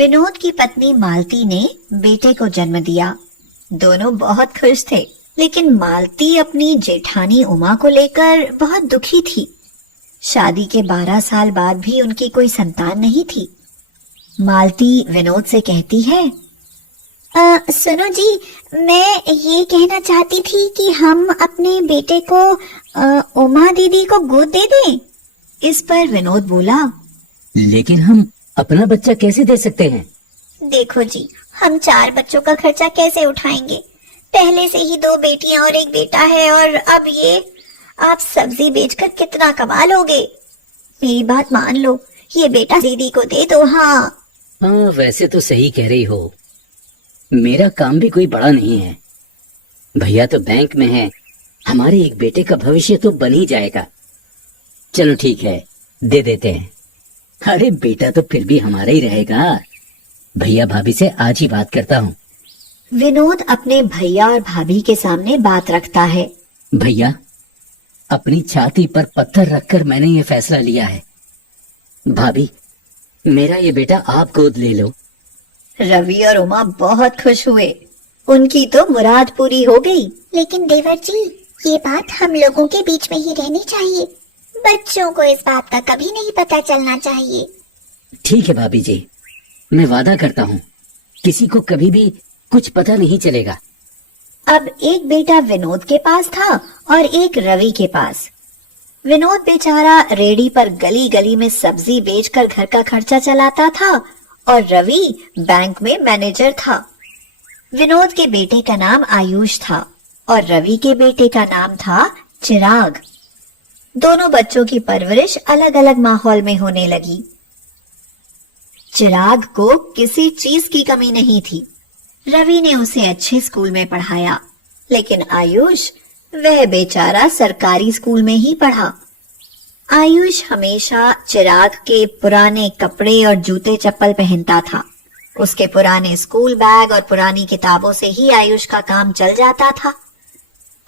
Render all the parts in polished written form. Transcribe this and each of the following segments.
विनोद की पत्नी मालती ने बेटे को जन्म दिया। दोनों बहुत खुश थे, लेकिन मालती अपनी जेठानी उमा को लेकर बहुत दुखी थी। शादी के 12 साल बाद भी उनकी कोई संतान नहीं थी। मालती विनोद से कहती है, सुनो जी, मैं ये कहना चाहती थी कि हम अपने बेटे को उमा दीदी को गोद दे दें। इस पर विनोद बोला, लेकिन हम अपना बच्चा कैसे दे सकते हैं? देखो जी, हम 4 बच्चों का खर्चा कैसे उठाएंगे? पहले से ही 2 बेटियां और 1 बेटा है, और अब ये आप सब्जी बेचकर कितना कमा लोगे? मेरी बात मान लो, ये बेटा दीदी को दे दो। हाँ, वैसे तो सही कह रही हो। मेरा काम भी कोई बड़ा नहीं है। भैया तो बैंक में है, हमारे एक बेटे का भविष्य तो बन ही जाएगा। चलो ठीक है, दे देते हैं। अरे बेटा तो फिर भी हमारा ही रहेगा। भैया भाभी से आज ही बात करता हूँ। विनोद अपने भैया और भाभी के सामने बात रखता है। भैया, अपनी छाती पर पत्थर रखकर मैंने ये फैसला लिया है। भाभी, मेरा ये बेटा आप गोद ले लो। रवि और उमा बहुत खुश हुए। उनकी तो मुराद पूरी हो गई। लेकिन देवर जी, ये बात हम लोगों के बीच में ही रहनी चाहिए। बच्चों को इस बात का कभी नहीं पता चलना चाहिए। ठीक है भाभी जी, मैं वादा करता हूँ किसी को कभी भी कुछ पता नहीं चलेगा। अब एक बेटा विनोद के पास था और एक रवि के पास। विनोद बेचारा रेडी पर गली गली में सब्जी बेचकर घर का खर्चा चलाता था, और रवि बैंक में मैनेजर था। विनोद के बेटे का नाम आयुष था और रवि के बेटे का नाम था चिराग। दोनों बच्चों की परवरिश अलग अलग माहौल में होने लगी। चिराग को किसी चीज की कमी नहीं थी। रवि ने उसे अच्छे स्कूल में पढ़ाया, लेकिन आयुष, वह बेचारा सरकारी स्कूल में ही पढ़ा। आयुष हमेशा चिराग के पुराने कपड़े और जूते चप्पल पहनता था। उसके पुराने स्कूल बैग और पुरानी किताबों से ही आयुष का काम चल जाता था।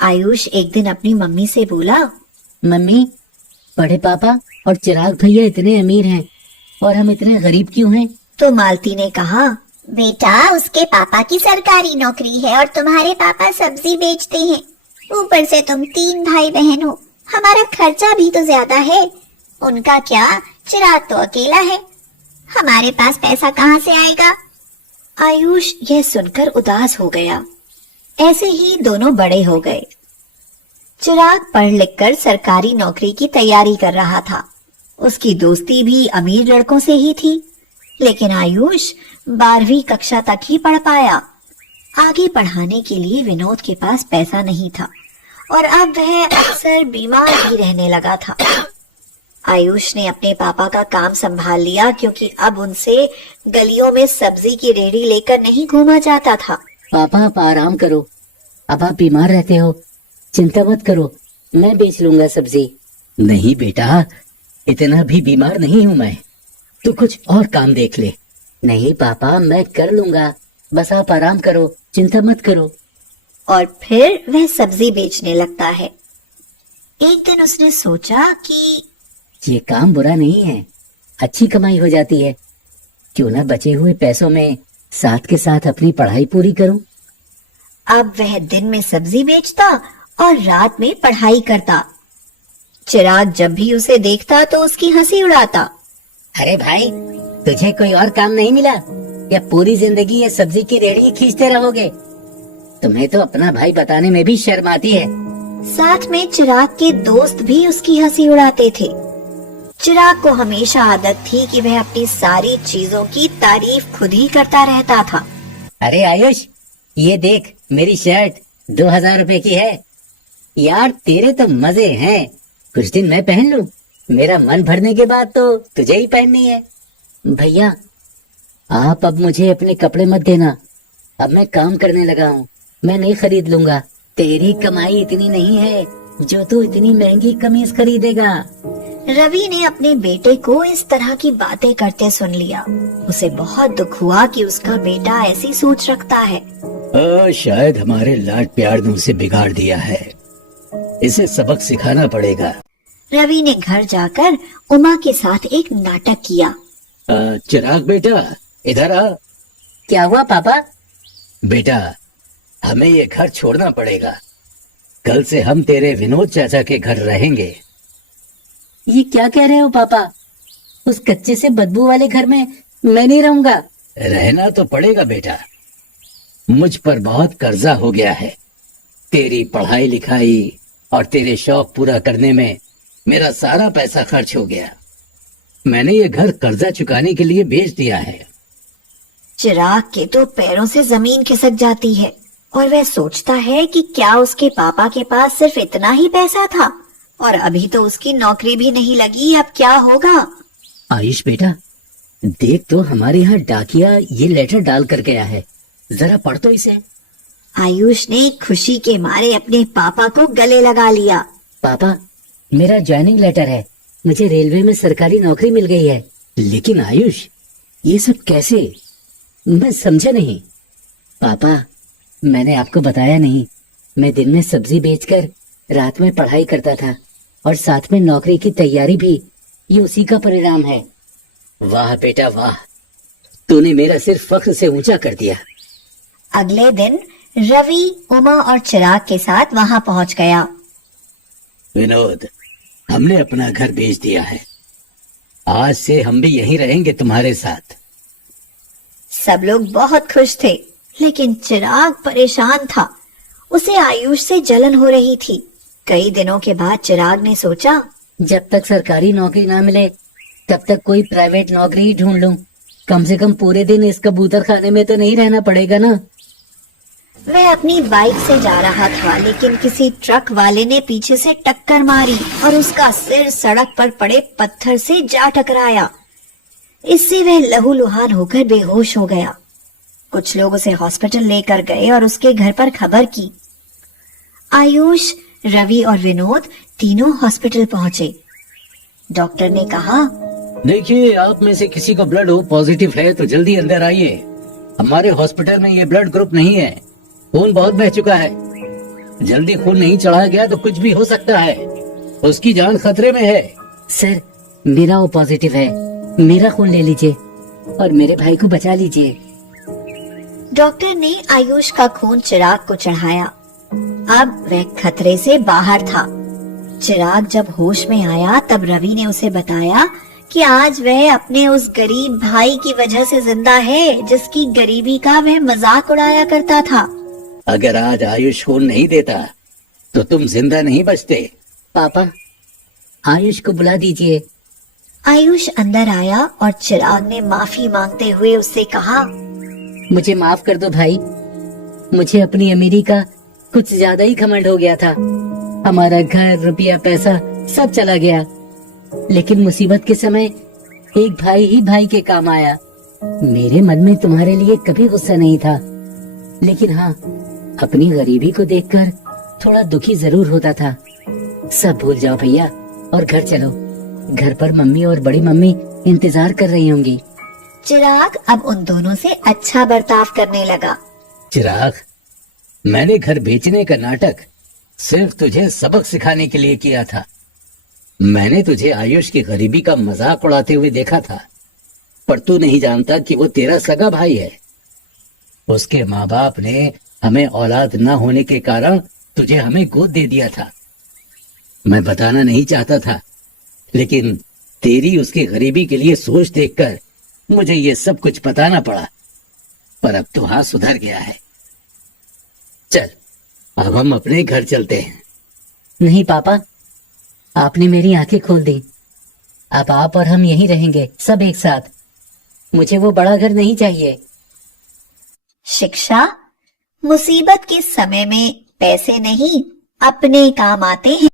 आयुष एक दिन अपनी मम्मी से बोला, मम्मी, बड़े पापा और चिराग भैया इतने अमीर हैं और हम इतने गरीब क्यों हैं? तो मालती ने कहा, बेटा, उसके पापा की सरकारी नौकरी है और तुम्हारे पापा सब्जी बेचते हैं। ऊपर से तुम 3 भाई बहन हो, हमारा खर्चा भी तो ज्यादा है। उनका क्या, चिराग तो अकेला है, हमारे पास पैसा कहाँ से आएगा? आयुष यह सुनकर उदास हो गया। ऐसे ही दोनों बड़े हो गए। चिराग पढ़ लिखकर सरकारी नौकरी की तैयारी कर रहा था। उसकी दोस्ती भी अमीर लड़कों से ही थी, लेकिन आयुष 12वीं कक्षा तक ही पढ़ पाया। आगे पढ़ाने के लिए विनोद के पास पैसा नहीं था और अब वह अक्सर बीमार भी रहने लगा था। आयुष ने अपने पापा का काम संभाल लिया, क्योंकि अब उनसे गलियों में सब्जी की रेहड़ी लेकर नहीं घूमा जाता था। पापा, आप आराम करो। अब आप बीमार रहते हो, चिंता मत करो, मैं बेच लूंगा सब्जी। नहीं बेटा, इतना भी बीमार नहीं हूँ मैं, तू कुछ और काम देख ले। नहीं पापा, मैं कर लूंगा, बस आप आराम करो, चिंता मत करो। और फिर वह सब्जी बेचने लगता है। एक दिन उसने सोचा कि ये काम बुरा नहीं है, अच्छी कमाई हो जाती है। क्यों ना बचे हुए पैसों में साथ के साथ अपनी पढ़ाई पूरी करूं। अब वह दिन में सब्जी बेचता और रात में पढ़ाई करता। चिराग जब भी उसे देखता तो उसकी हंसी उड़ाता। अरे भाई, तुझे कोई और काम नहीं मिला या पूरी जिंदगी ये सब्जी की रेहड़ी खींचते रहोगे? तुम्हें तो अपना भाई बताने में भी शर्म आती है। साथ में चिराग के दोस्त भी उसकी हंसी उड़ाते थे। चिराग को हमेशा आदत थी कि वह अपनी सारी चीजों की तारीफ खुद ही करता रहता था। अरे आयुष, ये देख, मेरी शर्ट 2000 रुपए की है। यार, तेरे तो मजे हैं, कुछ दिन मैं पहन लूं, मेरा मन भरने के बाद तो तुझे ही पहननी है। भैया, आप अब मुझे अपने कपड़े मत देना, अब मैं काम करने लगा हूँ, मैं नहीं खरीद लूंगा। तेरी कमाई इतनी नहीं है जो तू इतनी महंगी कमीज खरीदेगा। रवि ने अपने बेटे को इस तरह की बातें करते सुन लिया। उसे बहुत दुख हुआ कि उसका बेटा ऐसी सोच रखता है। शायद हमारे लाड प्यार ने उसे बिगाड़ दिया है, इसे सबक सिखाना पड़ेगा। रवि ने घर जाकर उमा के साथ एक नाटक किया। चिराग बेटा, इधर आ। क्या हुआ पापा? बेटा, हमें ये घर छोड़ना पड़ेगा। कल से हम तेरे विनोद चाचा के घर रहेंगे। ये क्या कह रहे हो पापा? उस कच्चे से बदबू वाले घर में मैं नहीं रहूंगा। रहना तो पड़ेगा बेटा। मुझ पर बहुत कर्जा हो गया है। तेरी पढ़ाई लिखाई और तेरे शौक पूरा करने में मेरा सारा पैसा खर्च हो गया। मैंने ये घर कर्जा चुकाने के लिए बेच दिया है। चिराग के तो पैरों से जमीन खिसक जाती है और वह सोचता है कि क्या उसके पापा के पास सिर्फ इतना ही पैसा था, और अभी तो उसकी नौकरी भी नहीं लगी, अब क्या होगा। आयुष बेटा, देख तो हमारे यहाँ डाकिया ये लेटर डाल कर गया है, जरा पढ़ तो इसे। आयुष ने खुशी के मारे अपने पापा को गले लगा लिया। पापा, मेरा ज्वाइनिंग लेटर है, मुझे रेलवे में सरकारी नौकरी मिल गई है। लेकिन आयुष, ये सब कैसे? मैं समझा नहीं। पापा, मैंने आपको बताया नहीं, मैं दिन में सब्जी बेचकर रात में पढ़ाई करता था और साथ में नौकरी की तैयारी भी। ये उसी का परिणाम है। वाह बेटा वाह, तूने मेरा सिर फख्र से ऊंचा कर दिया। अगले दिन रवि उमा और चिराग के साथ वहां पहुंच गया। विनोद, हमने अपना घर बेच दिया है। आज से हम भी यहीं रहेंगे तुम्हारे साथ। सब लोग बहुत खुश थे, लेकिन चिराग परेशान था। उसे आयुष से जलन हो रही थी। कई दिनों के बाद चिराग ने सोचा, जब तक सरकारी नौकरी ना मिले तब तक कोई प्राइवेट नौकरी ही ढूंढ लूं। कम से कम पूरे दिन इस कबूतर खाने में तो नहीं रहना पड़ेगा ना। वह अपनी बाइक से जा रहा था, लेकिन किसी ट्रक वाले ने पीछे से टक्कर मारी और उसका सिर सड़क पर पड़े पत्थर से जा टकराया। इससे वह लहूलुहान होकर बेहोश हो गया। कुछ लोग उसे हॉस्पिटल लेकर गए और उसके घर पर खबर की। आयुष, रवि और विनोद तीनों हॉस्पिटल पहुंचे। डॉक्टर ने कहा, देखिए, आप में से किसी को ब्लड ओ पॉजिटिव है तो जल्दी अंदर आइए। हमारे हॉस्पिटल में ये ब्लड ग्रुप नहीं है। खून बहुत बह चुका है। जल्दी खून नहीं चढ़ाया गया तो कुछ भी हो सकता है। उसकी जान खतरे में है। सर, मेरा ओ पॉजिटिव है, मेरा खून ले लीजिए और मेरे भाई को बचा लीजिए। डॉक्टर ने आयुष का खून चिराग को चढ़ाया। अब वह खतरे से बाहर था। चिराग जब होश में आया तब रवि ने उसे बताया कि आज वह अपने उस गरीब भाई की वजह से जिंदा है, जिसकी गरीबी का वह मजाक उड़ाया करता था। अगर आज आयुष खून नहीं देता तो तुम जिंदा नहीं बचते। पापा, आयुष को बुला दीजिए। आयुष अंदर आया और चिराग ने माफी मांगते हुए उससे कहा, मुझे माफ कर दो भाई, मुझे अपनी अमीरी का कुछ ज्यादा ही घमंड हो गया था। हमारा घर, रुपया, पैसा सब चला गया, लेकिन मुसीबत के समय एक भाई ही भाई के काम आया। मेरे मन में तुम्हारे लिए कभी गुस्सा नहीं था, लेकिन हाँ, अपनी गरीबी को देखकर थोड़ा दुखी जरूर होता था। सब भूल जाओ भैया और घर चलो। घर पर मम्मी और बड़ी मम्मी इंतजार कर रही होंगी। चिराग अब उन दोनों से अच्छा बर्ताव करने लगा। चिराग, मैंने घर बेचने का नाटक सिर्फ तुझे सबक सिखाने के लिए किया था। मैंने तुझे आयुष की गरीबी का मजाक उड़ाते हुए देखा था, पर तू नहीं जानता कि वो तेरा सगा भाई है। उसके माँ बाप ने हमें औलाद न होने के कारण तुझे हमें गोद दे दिया था। मैं बताना नहीं चाहता था, लेकिन तेरी उसकी गरीबी के लिए सोच देखकर मुझे ये सब कुछ बताना पड़ा। पर अब तो हाँ, सुधर गया है। चल, अब हम अपने घर चलते हैं। नहीं पापा, आपने मेरी आंखें खोल दी। अब आप और हम यहीं रहेंगे, सब एक साथ। मुझे वो बड़ा घर नहीं चाहिए। शिक्षा मुसीबत के समय में पैसे नहीं, अपने काम आते हैं।